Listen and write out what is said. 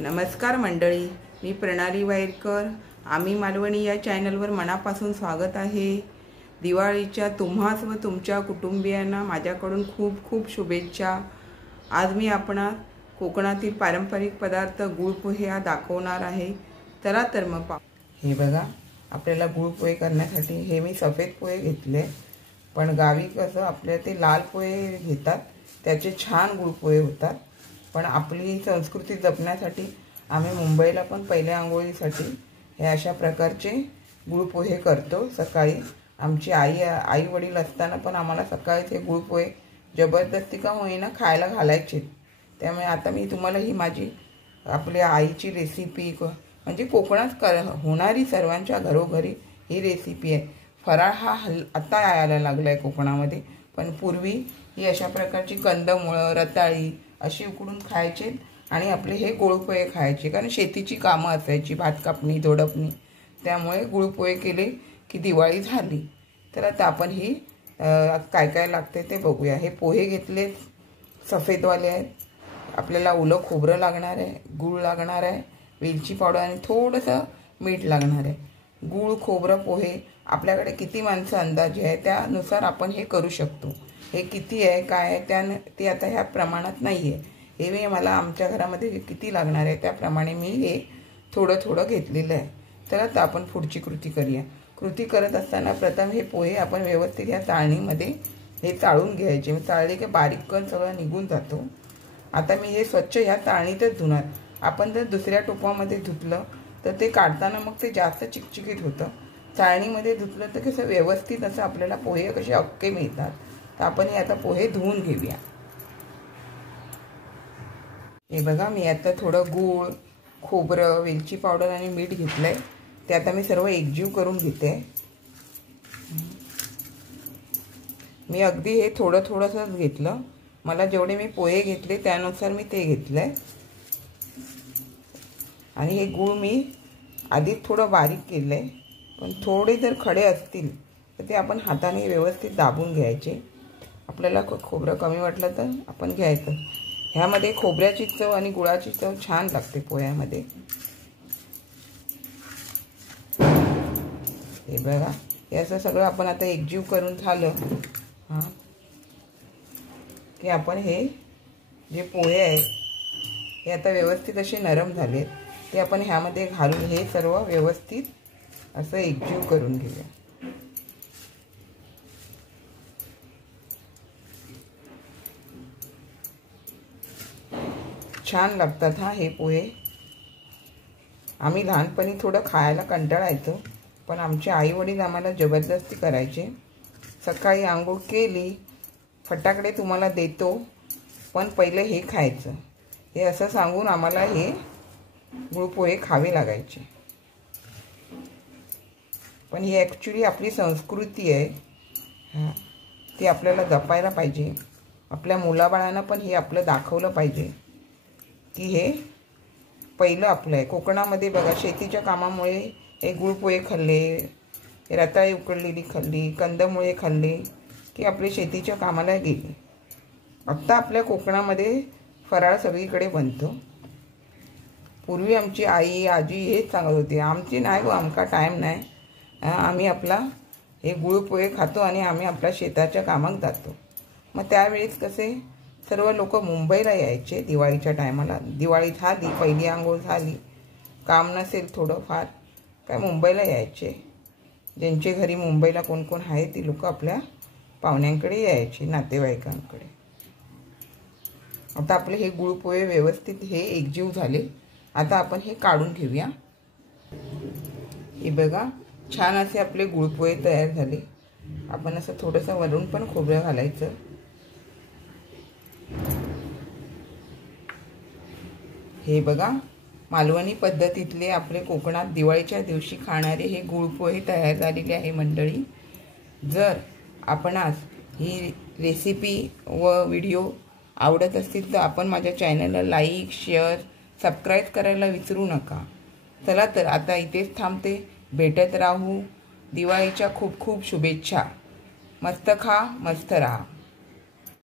नमस्कार मंडळी, मी प्रणाली वायरकर. आम्ही मालवणी या चॅनलवर मनापासून स्वागत आहे. दिवाळीच्या तुम्हास व तुमच्या कुटुंबियांना माझ्याकडून खूप खूप शुभेच्छा. आज मी आपणास कोकणातील पारंपरिक पदार्थ गुळपोहे हा दाखवणार आहे. चला तर मग हे बघा, आपल्याला गुळपोहे करण्यासाठी हे मी सफेद पोहे घेतले, पण गावी कसं आपल्या ते लाल पोहे घेतात, त्याचे छान गुळपोहे होतात. पण आपली संस्कृती जपण्यासाठी आम्ही मुंबईला पण पहिल्या आंघोळीसाठी हे अशा प्रकारचे गुळपोहे करतो. सकाळी आमची आई वडील असताना पण आम्हाला सकाळी ते गुळपोहे जबरदस्ती का होईना खायला घालायचे. त्यामुळे आता मी तुम्हाला ही माझी आपल्या आईची रेसिपी म्हणजे कोकणात होणारी सर्वांच्या घरोघरी ही रेसिपी आहे. फराळ हा आता यायला लागला आहे कोकणामध्ये, पण पूर्वी ही अशा प्रकारची कंदमुळं रताळी अशी उकडून खायचे आणि आपले हे गुळपोहे खायचे. कारण शेतीची कामं असायची, भात कापणी झोडपणी, त्यामुळे गुळपोहे केले की दिवाळी झाली. तर आता आपण ही काय काय लागते ते बघूया. हे पोहे घेतले, सफेदवाले आहेत. आपल्याला ओलं खोबरं लागणार आहे, गूळ लागणार आहे, वेलची पावडर आणि थोडंसं मीठ लागणार आहे. गूळ खोबरं पोहे आपल्याकडे किती माणसं अंदाजे आहे त्यानुसार आपण हे करू शकतो. हे किती आहे काय आहे ते आता ह्या प्रमाणात नाही आहे. हे मी मला आमच्या घरामध्ये किती लागणार आहे त्याप्रमाणे मी हे थोडं थोडं घेतलेलं आहे. तर आता आपण पुढची कृती करूया. कृती करत असताना प्रथम हे पोहे आपण व्यवस्थित ह्या चाळणीमध्ये हे चाळून घ्यायचे. मी चाळले की बारीक कण सगळं निघून जातो. आता मी हे स्वच्छ ह्या चाळणीतच धुणार. आपण जर दुसऱ्या टोपामध्ये धुतलं तर ते काढताना मग ते जास्त चिकचिकीत होतं. चाळणीमध्ये धुतलं तर कसं व्यवस्थित असं आपल्याला पोहे कसे अक्के मिळतात. तर आपण हे आता पोहे धुवून घेऊया. हे बघा, मी आता थोडं गूळ खोबरं वेलची पावडर आणि मीठ घेतलंय. ते आता मी सर्व एकजीव करून घेते. मी अगदी हे थोडं थोडंसंच घेतलं. मला जेवढे मी पोहे घेतले त्यानुसार मी ते घेतलंय. आणि हे गूळ मी आधीच थोडं बारीक केलंय, पण थोडे जर खडे असतील तर ते आपण हाताने व्यवस्थित दाबून घ्यायचे. आपल्याला खोबरं कमी वाटलं तर आपण घ्यायचं. ह्यामध्ये खोबऱ्याची चव आणि गुळाची चव छान लागते पोह्यामध्ये. हे बघा, हे असं सगळं आपण आता एकजीव करून झालं की आपण हे जे पोहे आहेत हे आता व्यवस्थित असे नरम झाले, ते आपण ह्यामध्ये घालून हे सर्व व्यवस्थित असं एकजीव करून घेऊया. छान लागतात हे पोहे. आम्ही लहानपणी थोडं खायला कंटाळायचो, पण आमचे आई वडील आम्हाला जबरदस्ती करायचे. सकाळी आंघोळ केली, फटाकडे तुम्हाला देतो, पण पहिले हे खायचं, हे असं सांगून आम्हाला हे गुळपोहे खावे लागायचे. पण ही ॲक्च्युली आपली संस्कृती आहे, ती आपल्याला जपायला पाहिजे. आपल्या मुलाबाळांना पण हे आपलं दाखवलं पाहिजे की हे पहिलं आपलं आहे. कोकणामध्ये बघा, शेतीच्या कामामुळे हे गुळपोहे खाल्ले, रताळी उकडलेली खाल्ली, कंदमुळे खाल्ले की आपले शेतीच्या कामाला गेले. आत्ता आपल्या कोकणामध्ये फराळ सगळीकडे बनतो. पूर्वी आमची आई आजी हेच सांगत होती, आमची नाही गो, आमका टाईम नाही, आम्ही आपला हे गुळपोहे खातो आणि आम्ही आपल्या शेताच्या कामात जातो. मग त्यावेळेस कसे सर्व लोक मुंबईला यायचे दिवाळीच्या टायमाला. दिवाळी झाली, पहिली आंघोळ झाली, काम नसेल थोडंफार काय मुंबईला यायचे. ज्यांचे घरी मुंबईला कोण कोण आहे ती लोक आपल्या पाहुण्यांकडे यायचे, नातेवाईकांकडे. आता आपले हे गुळपोहे व्यवस्थित हे एकजीव झाले. आता आपण हे काढून घेऊया. हे बघा, छान असे आपले गुळपोहे तयार झाले. आपण असं थोडंसं वरून पण खोबरं घालायचं. हे बघा, मालवणी पद्धतीतले आपले कोकणात दिवाळीच्या दिवशी खाणारे हे गुळपोहे तयार झालेले आहे मंडळी. जर आपणास ही रेसिपी व व्हिडिओ आवडत असतील तर आपण माझ्या चॅनलला लाईक शेअर सबस्क्राईब करायला विसरू नका. चला तर आता इथेच थांबते. भेटत राहू. दिवाळीच्या खूप खूप शुभेच्छा. मस्त खा, मस्त राहा.